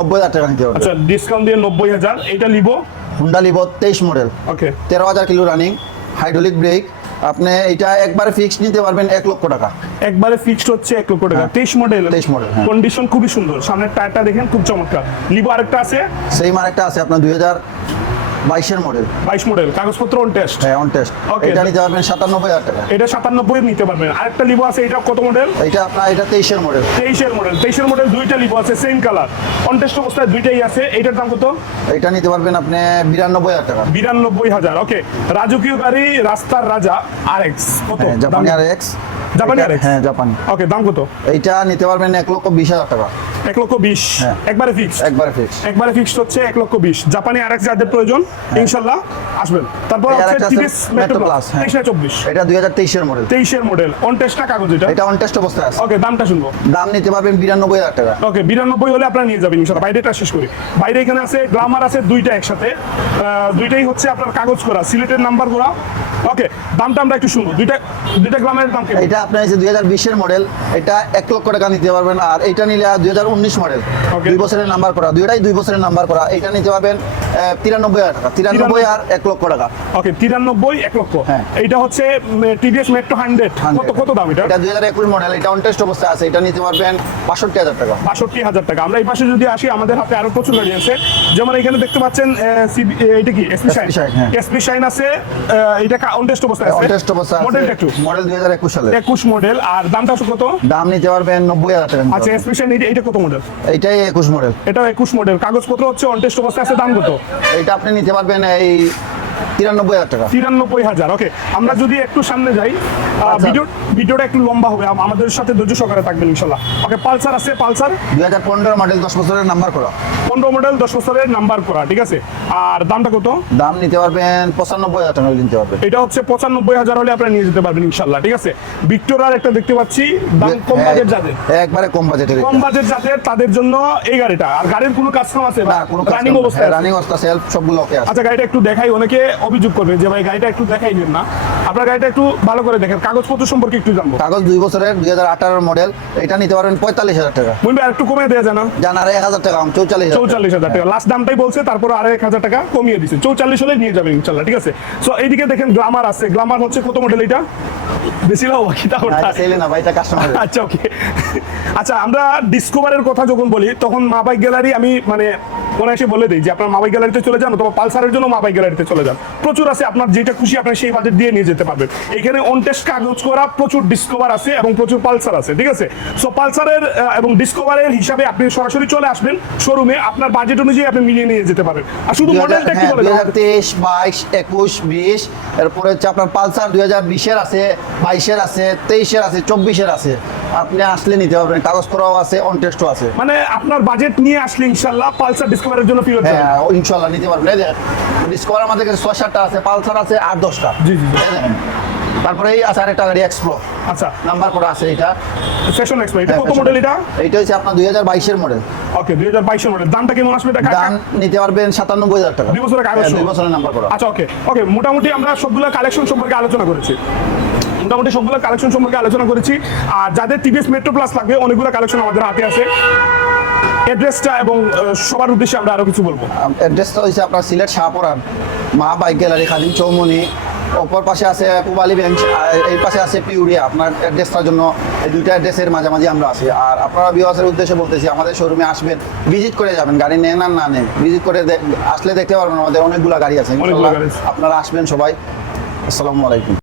নব্বই হাজার টাকা নিতে পারবেন আচ্ছা ডিসকাউন্ট দিয়ে নব্বই হাজার এটা লিবো? হুন্ডা লিবো তেইশ মডেল ওকে তেরো হাজার কিলো রানিং হাইড্রোলিক ব্রেক আপনি এটা একবারে ফিক্স নিতে পারবেন এক লক্ষ টাকা। একবারে ফিক্সড হচ্ছে এক লক্ষ টাকা। হ্যাঁ। তেইশ মডেল 23 model, হ্যাঁ। কন্ডিশন খুবই সুন্দর। সামনের টায়ারটা দেখেন খুব চমৎকার। লিবো আরেকটা আছে? সেই মারেকটা আছে আপনার দুই হাজার বাইশের মডেল। বাইশ মডেল কাগজপত্র অন টেস্ট হ্যাঁ অন টেস্ট Okay. এটা নিতে পারবেন সাতানব্বই হাজার টাকা। এটা সাতানব্বই নিতে পারবেন। আরেকটা লিবো আছে এটা কত মডেল এটা আপনার এটা তেইশের মডেল তেইশের মডেল তেইশের মডেল দুইটা লিবো আছে সেম কালার কন্টেস্ট অবস্থায় দুইটাই আছে এইটার দাম কত? এটা নিতে পারবেন আপনি বিরানব্বই হাজার টাকা। বিরানব্বই হাজার ওকে রাজকীয় গাড়ি রাস্তার রাজা আর এক্স কত? হ্যাঁ জাপানি আর এক্স জাপানি RX? হ্যাঁ জাপানি ওকে দাম কত? এইটা নিতে পারবেন এক লক্ষ বিশ হাজার টাকা। এক লক্ষ বিশ। হ্যাঁ। একবারে ফিক্স একবারে ফিক্স একবারে ফিক্সড হচ্ছে এক লক্ষ বিশ। জাপানি আর এক যাদের প্রয়োজন ইনশাল্লাহ আসবেন। তারপর হচ্ছে টিভিএস মেট্রো প্লাস হ্যাঁ। চব্বিশ। এটা দুই হাজার তেইশের মডেল তেইশের মডেল অন টেস্টটা কাগজ এটা? এটা অন টেস্ট অবস্থায় আছে। ওকে দামটা শুনব। দাম নিতে পারবেন বিরানব্বই হাজার টাকা। ওকে বিরানব্বই হলে আপনারা নিয়ে যাবেন ইনশাল্লাহ বাইরেটা শেষ করি। বাইরে এখানে আছে গ্লামার আছে দুইটা একসাথে। দুইটাই হচ্ছে আপনার কাগজ করা সিলেটের নাম্বার করা। ওকে দামটা আমরা একটু শুনব। দুইটা দুইটা গ্লামারের দাম এটা আপনার হচ্ছে দুই হাজার বিশের মডেল এটা এক লক্ষ টাকা নিতে পারবেন আর এটা নিলে দুই হাজার উনিশ মডেল. দুই বছরের নাম্বার করা দুইটাই দুই বছরের নাম্বার করা এটা নিতে পারবেন তিরানব্বই হাজার টাকা। তিরানব্বই আর এক লক্ষ টাকা। ওকে তিরানব্বই এক লক্ষ। হ্যাঁ। এইটা হচ্ছে টিভিএস মেট্রো হান্ড্রেড কত কত দাম এটা? এটা দুই হাজার একুশ মডেল এটা অন টেস্ট অবস্থায় আছে এটা নিতে পারবেন বাষট্টি হাজার টাকা। বাষট্টি হাজার টাকা। আমরা এই পাশে যদি আসি আমাদের হাতে আরও প্রচুর গাড়ি আছে। যেমন এখানে দেখতে পাচ্ছেন এটা কি? SP shine. এসপি শাইন আছে এটা অন টেস্ট অবস্থায় আছে। অনটেস্ট অবস্থায় আছে। মডেলটা একটু। মডেল দুই হাজার একুশ সালে একুশ মডেল আর দামটা কত? দাম নিতে পারবেন নব্বই হাজার টাকা নিতে আচ্ছা স্পেশাল এটা কত মডেল এইটাই একুশ মডেল এটা একুশ মডেল কাগজপত্র হচ্ছে অনটেস্ট অবস্থায় আছে দাম কত? এটা আপনি নিতে পারবেন এই তিরানব্বই হাজার টাকা। তিরানব্বই হাজার ওকে আমরা যদি একটু সামনে যাই আচ্ছা। ভিডিও ভিডিওটা একটু লম্বা হবে আমাদের সাথে ধৈর্য সহকারে থাকবেন ইনশাল্লাহ ওকে পালসার আছে পালসার? দুই হাজার পনেরো মডেল দশ বছরের নাম্বার করা। পনেরো মডেল দশ বছরের নাম্বার করা ঠিক আছে? আর দামটা কত? দাম নিতে পারবেন পঁচানব্বই হাজার টাকা নিতে পারবেন। এটা হচ্ছে পঁচানব্বই হাজার হলে আপনারা নিয়ে যেতে পারবেন ইনশাল্লাহ ঠিক আছে? ভিক্টোরার একটা দেখতে পাচ্ছি দাম কম হ্যাঁ, বাজেট যাদের। একবারে কম বাজেটের কম বাজেট যাদের তাদের জন্য এই গাড়িটা। আর গাড়ির কোনো কাস্টম আছে না কোনো রানিং অবস্থায় আছে? রানিং অবস্থা সেলফ সবগুলো ওকে আছে। আচ্ছা গাড়িটা একটু দেখাই অনেকে অভিযোগ করবে যে ভাই গাড়িটা একটু দেখাই দেন না। আপনার গাড়িটা একটু ভালো করে দেখেন। কাগজপত্র সম্পর্কে একটু জানব। কাগজ দুই বছরের দুই হাজার আঠারো মডেল এটা নিতে পারেন পঁয়তাল্লিশ হাজার টাকা। বলবে আর একটু কমে দেওয়া যেন না? জানার এক হাজার টাকা চৌচল্লিশ চৌচাল্লিশ চৌচল্লিশ হাজার টাকা। লাস্ট দামটাই বলছে তারপর আর এক হাজার টাকা কমিয়ে দিচ্ছে চৌচল্লিশ হলে নিয়ে যাবেন ইনশাল্লাহ ঠিক আছে? সো এইদিকে দেখেন গ্লামার আছে। গ্লামার হচ্ছে কত মডেল এটা? বেশি লাভ বাকি না, কাস্টমার আচ্ছা ওকে আচ্ছা আমরা ডিসকভারের কথা যখন বলি তখন মা বাইক গ্যালারি আমি মানে এসে বলে দিই যে আপনার মা বাইক গ্যালারিতে চলে যান অথবা পালসারের জন্য মা বাইক গ্যালারিতে চলে যান। প্রচুর আছে আপনার যেটা খুশি আপনি সেই বাজেট দিয়ে নিয়ে যেতে পারবেন। এখানে অন টেস্ট কাগজ করা প্রচুর ডিসকভার আছে এবং প্রচুর পালসার আছে ঠিক আছে? সো পালসারের এবং ডিসকভারের হিসাবে আপনি সরাসরি চলে আসবেন শোরুমে আপনার বাজেট অনুযায়ী আপনি মিলিয়ে নিয়ে যেতে পারবেন। আর শুধু মডেলটা কি বলে দাও হাজার তেইশ বাইশ একুশ বিশ এরপরে হচ্ছে আপনার পালসার দুই হাজার বিশের আছে বাইশের আছে তেইশের আছে চব্বিশের আছে। আপনি আসলে নিতে পারবেন। কাগজ করাও আছে অন টেস্টও আছে। মানে আপনার বাজেট নিয়ে আসলে ইনশাল্লাহ পালসার ডিসকভারের জন্য ফিরত হ্যাঁ ইনশাল্লাহ নিতে পারবেন। ডিসকভার আমাদের কাছে ছয় সাতটা আছে পালসার আছে আট দশটা। জি, জি। তারপরে এই আছে আরেকটা গাড়ি এক্সপ্লো আচ্ছা। নাম্বার করা আছে এটা ফ্যাশন এক্সপ্রেস এটা কত মডেল এটা? এইটা হচ্ছে আপনার দুই হাজার বাইশের মডেল ওকে দুই হাজার বাইশের মডেল দামটা কেমন আসবে এটা? দাম নিতে পারবেন সাতানব্বই হাজার টাকা। দুই বছরের কাগজ হ্যাঁ, দুই বছরের নাম্বার করা আচ্ছা ওকে ওকে মোটামুটি আমরা সবগুলো কালেকশন সম্পর্কে আলোচনা করেছি। মোটামুটি সবগুলো কালেকশন সম্পর্কে আলোচনা করেছি। আর যাদের টিভিএস মেট্রো প্লাস লাগবে অনেকগুলো কালেকশন আমাদের হাতে আছে। অ্যাড্রেসটা এবং সবার উদ্দেশ্যে আমরা আরও কিছু বলব। অ্যাড্রেসটা হচ্ছে আপনার সিলেট শাহপুরান। মা বাইক গ্যালারি খাদিম চৌমনি অপর পাশে আছে পুবালি বেঞ্চ এই পাশে আছে পিউরিয়া। আপনার অ্যাড্রেসটার জন্য এই দুইটা অ্যাড্রেসের মাঝামাঝি আমরা আছি। আর আপনারা বিওয়াসের উদ্দেশ্যে বলতেছি আমাদের শোরুমে আসবেন ভিজিট করে যাবেন। গাড়ি নেন আর না নেন ভিজিট করে আসলে দেখতে পারবেন আমাদের অনেকগুলো গাড়ি আছে। অনেকগুলো গাড়ি আছে। আপনারা আসবেন সবাই। আসসালামু আলাইকুম।